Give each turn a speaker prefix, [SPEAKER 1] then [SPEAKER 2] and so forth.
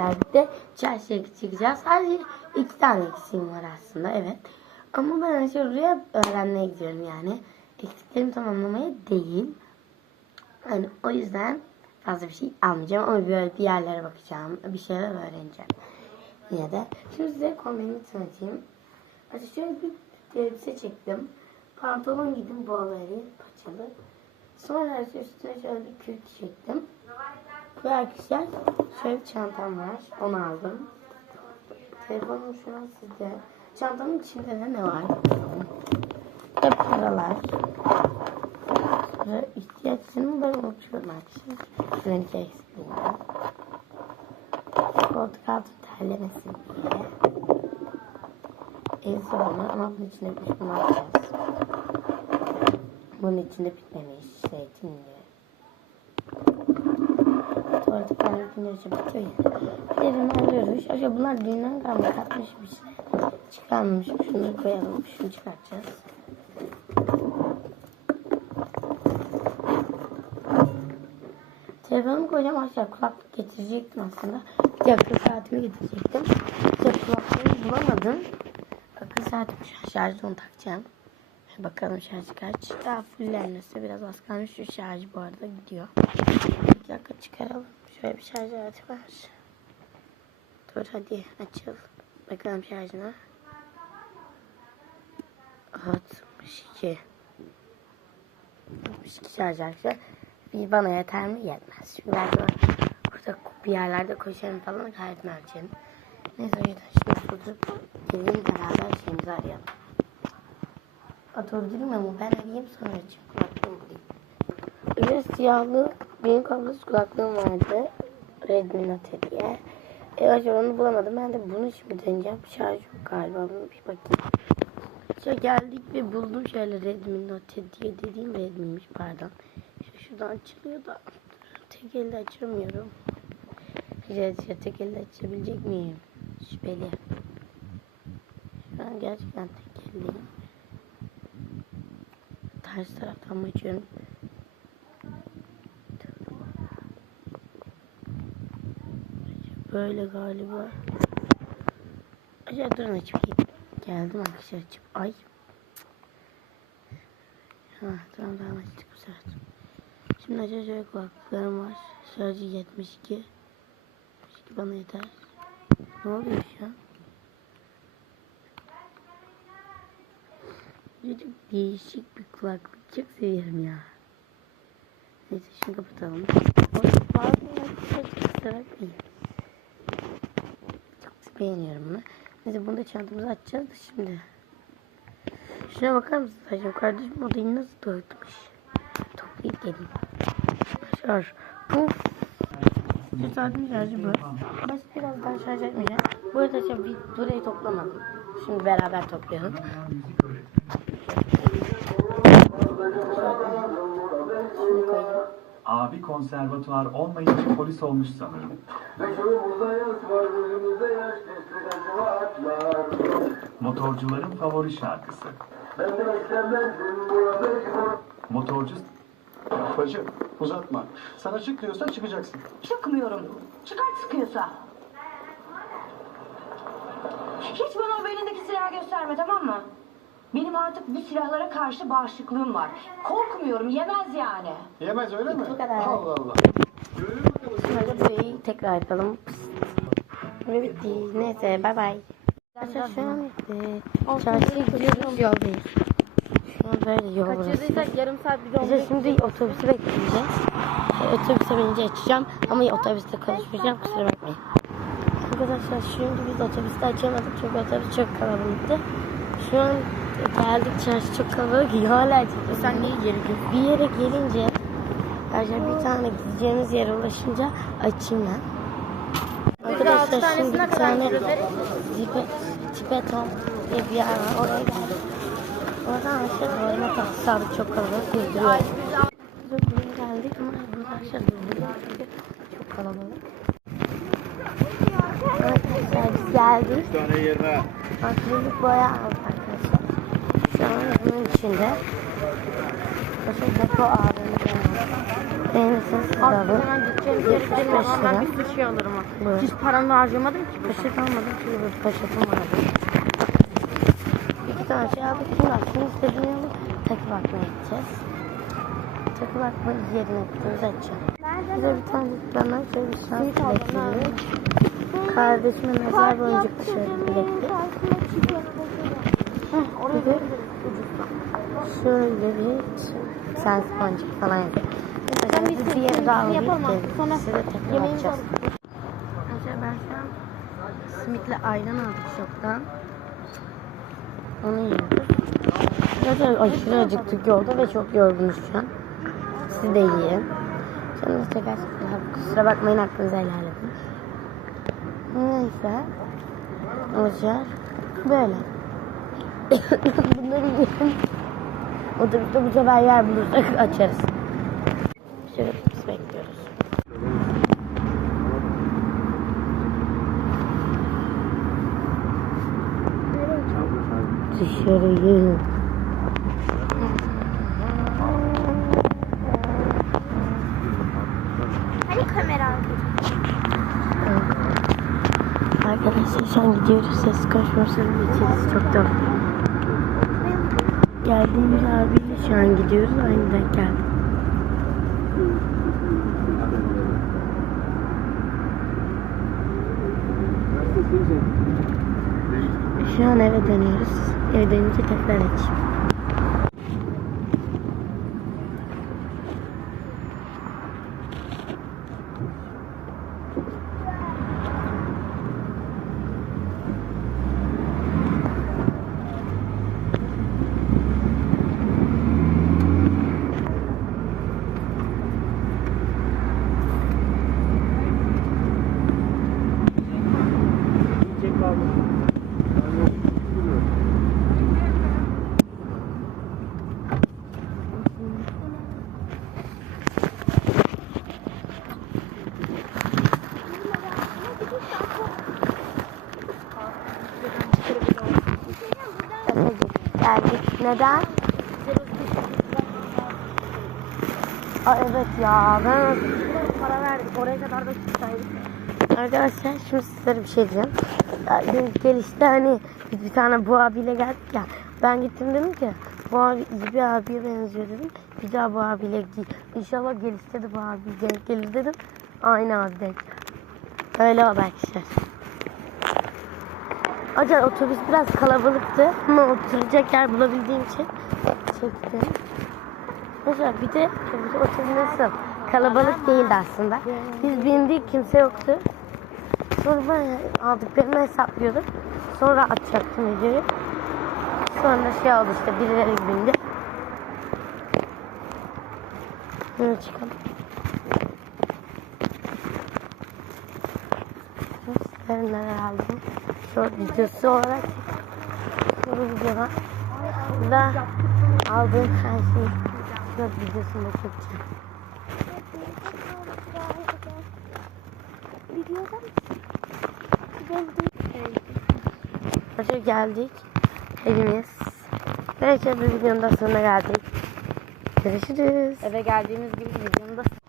[SPEAKER 1] şeyler bitti. Çarşıya çıkacağız. Sadece iki tane eksiğim var aslında evet. Ama ben aşağıya öğrenmeye gidiyorum yani. Eksiklerimi tamamlamaya değil. Yani o yüzden fazla bir şey almayacağım ama böyle bir yerlere bakacağım. Bir şeyler öğreneceğim. Yine de. Şimdi size kombinimi tanıtayım. Açık şöyle bir elbise çektim. Pantolon giydim boğaları paçalı. Sonra üstüne şöyle bir kürk çektim. Ve arkadaşlar şöyle bir çantam var. Onu aldım. Telefonum şu an sizde. Çantamın içinde de ne var? Ve paralar. Ve ihtiyaçlarımı ben unutuyorum arkadaşlar. Renk eksikliğinden. Koltuk altı terlemesin diye. El sorunu ama bunun içinde bir alacağız. Bunun içinde bitmemiş. Zeytinli. Kahve günler için bitiyor ya. Birini alıyoruz. Acaba bunlar düğünden kalma katmış bir şey. Çıkarmamış. Şunları koyalım. Şunu çıkartacağız. Telefonumu koyacağım aşağı kulaklık getirecektim aslında. Bir de akıl saatimi getirecektim. İşte kulaklığımı bulamadım. Akıl saatimi şarjda onu takacağım. Bakalım şarjı kaç. Daha fullenmesi biraz az kalmış. Şu şarj bu arada gidiyor. Bir dakika çıkaralım. Şöyle bir şarj aleti var. Dur hadi açıl. Bakalım şarjına. 62. 62 şarj arkadaşlar. Bir bana yeter mi? Yetmez. Belki ben burada bir yerlerde koşarım falan gayet merkezim. Neyse o yüzden şimdi durdurup gelin beraber şeyimizi arayalım. Atabilirim ama ben arayayım sonra açayım kulaklığımı siyahlı benim kablosuz kulaklığım vardı. Redmi Note diye. Evet onu bulamadım. Ben de bunu şimdi deneyeceğim. Şarj yok galiba. Bunu bir bakayım. İşte geldik ve buldum şöyle Redmi Note diye dediğim Redmi'ymiş pardon. Şu şuradan açılıyor da tek elde açamıyorum. Güzel tek elde açabilecek miyim? Şüpheli. Şu an gerçekten tek eldeyim. Ters taraftan açıyorum? Böyle galiba. Acaba durun açıp geldim arkadaşlar açıp. Ay. Ha, tamam tamam açtık bu sefer. Şimdi acaba şöyle kulaklıklarım var. Şarjı 72. 72 bana yeter. Ne oluyor şu an? Çok değişik bir kulaklık. Çok seviyorum ya. Neyse şunu kapatalım. Bazı çok kusura bakmayın. Beğeniyorum bunu. Neyse bunu da çantamıza açacağız da şimdi. Şuna bakar mısınız acaba? Kardeşim odayı nasıl dağıtmış? Toplayıp geleyim. Şarj. Puf. Şu saatin şarjı bu. Ben birazdan şarj etmeyeceğim. Bu arada şimdi burayı toplamadım. Şimdi beraber toplayalım. Şunu koyayım.
[SPEAKER 2] Abi konservatuvar olmayınca polis olmuş sanırım.
[SPEAKER 3] Var, gözümüzde yaş.
[SPEAKER 2] Motorcuların favori şarkısı.
[SPEAKER 3] Ben de istemezdim burada mecbur.
[SPEAKER 2] Motorcu
[SPEAKER 4] Bacım uzatma. Sana çık diyorsa çıkacaksın.
[SPEAKER 5] Çıkmıyorum. Çıkart sıkıyorsa. Hiç bana o belindeki silahı gösterme tamam mı? Benim artık bu silahlara karşı bağışıklığım var. Korkmuyorum yemez yani.
[SPEAKER 4] Yemez öyle mi?
[SPEAKER 1] Bu kadar.
[SPEAKER 4] Allah Allah.
[SPEAKER 1] Şimdi burayı tekrar yapalım. Ve bitti. Neyse bay bay. Arkadaşlar şu an e, çarşıya gidiyoruz yoldayız. Şu an böyle yol burası.
[SPEAKER 6] Kaçırdıysak yarım saat bir
[SPEAKER 1] Bize şimdi otobüsü bekleyeceğiz. E, Otobüse binince açacağım ama otobüste konuşmayacağım kusura bakmayın. Arkadaşlar şimdi biz otobüste açamadık çünkü otobüs çok kalabalıktı. Şu an geldik çarşı çok kalabalık hala çıktı. Sen niye geri Bir yere gelince Arkadaşlar bir tane gideceğimiz yere ulaşınca açayım ben. Arkadaşlar şimdi bir tane Tibe- Tibeton diye bir yer var. Oraya geldik. Oradan aşağı doğru motor sağlık çok kalabalık güldürüyor. Buraya geldik ama burada aşağı doğru çok kalabalık. Arkadaşlar biz geldik. Arkadaşlar. Şu an bunun içinde. Arkadaşlar depo ağrını Beğenirseniz siz alın.
[SPEAKER 6] hemen gideceğim yere
[SPEAKER 1] 75
[SPEAKER 6] gidelim. Ben bir sürü şey alırım ha.
[SPEAKER 1] Buyurun.
[SPEAKER 6] Hiç paramı harcamadım ki.
[SPEAKER 1] Poşet almadım çünkü bir poşetim vardı. İki tane şey aldık. Kim var? Kim istediğini alıp takı bakmaya gideceğiz. Takı bakma yerine gidiyoruz açacağım. Bize bir tane bana şöyle bir şans bilekliği. Kardeşime mezar boncuklu şöyle bir bilekliği. Bir de şöyle bir boncuk falan yapıyor. Mesela biz bir yere daha alıp
[SPEAKER 6] Sonra
[SPEAKER 1] Size tekrar açacağız. Arkadaşlar ben şu an simitle ayran aldık şoktan. Onu yiyoruz. Zaten aşırı acıktık yolda ve çok yorgunuz şu an. Siz de yiyin. Canınız tekrar kusura bakmayın aklınızı helal edin. Neyse. Olacak. Böyle. Bunları yiyin. Otobüste bu sefer yer bulursak açarız. Şöyle biz bekliyoruz. Dışarıyı.
[SPEAKER 6] Hani kamera
[SPEAKER 1] Arkadaşlar şu an gidiyoruz. Ses koşmasın içerisi çok dolu. Geldiğimiz abiyle şu an gidiyoruz. Aynı denk geldik. Şu an eve dönüyoruz. Eve dönünce tekrar açayım. Geldik. Neden? Aa, evet ya. Ben
[SPEAKER 6] para verdik. Oraya kadar da tutaydık.
[SPEAKER 1] Arkadaşlar şimdi sizlere bir şey diyeceğim. Ya, biz gelişte hani biz bir tane bu abiyle geldik ya. Ben gittim dedim ki bu abi iyi bir abiye benziyor dedim. Bir daha bu abiyle gideyim. İnşallah gelişte de bu abi denk gelir dedim. Aynı abi denk. Öyle oldu arkadaşlar. Acaba otobüs biraz kalabalıktı ama oturacak yer bulabildiğim için çektim. Mesela bir de otobüs, nasıl? Kalabalık değildi aslında. Biz bindik kimse yoktu. Sonra ben aldıklarımı hesaplıyordum. Sonra atacaktım videoyu. Sonra şey oldu işte birileri bindi. Böyle çıkalım. Sizlere neler aldım. Short videosu olarak bu videoda da aldığım her şeyi short videosunda çekeceğim. Arkadaşlar geldik. Hepimiz. Neyse bir videonun da sonuna geldik. Görüşürüz.
[SPEAKER 6] Eve geldiğimiz gibi videonun da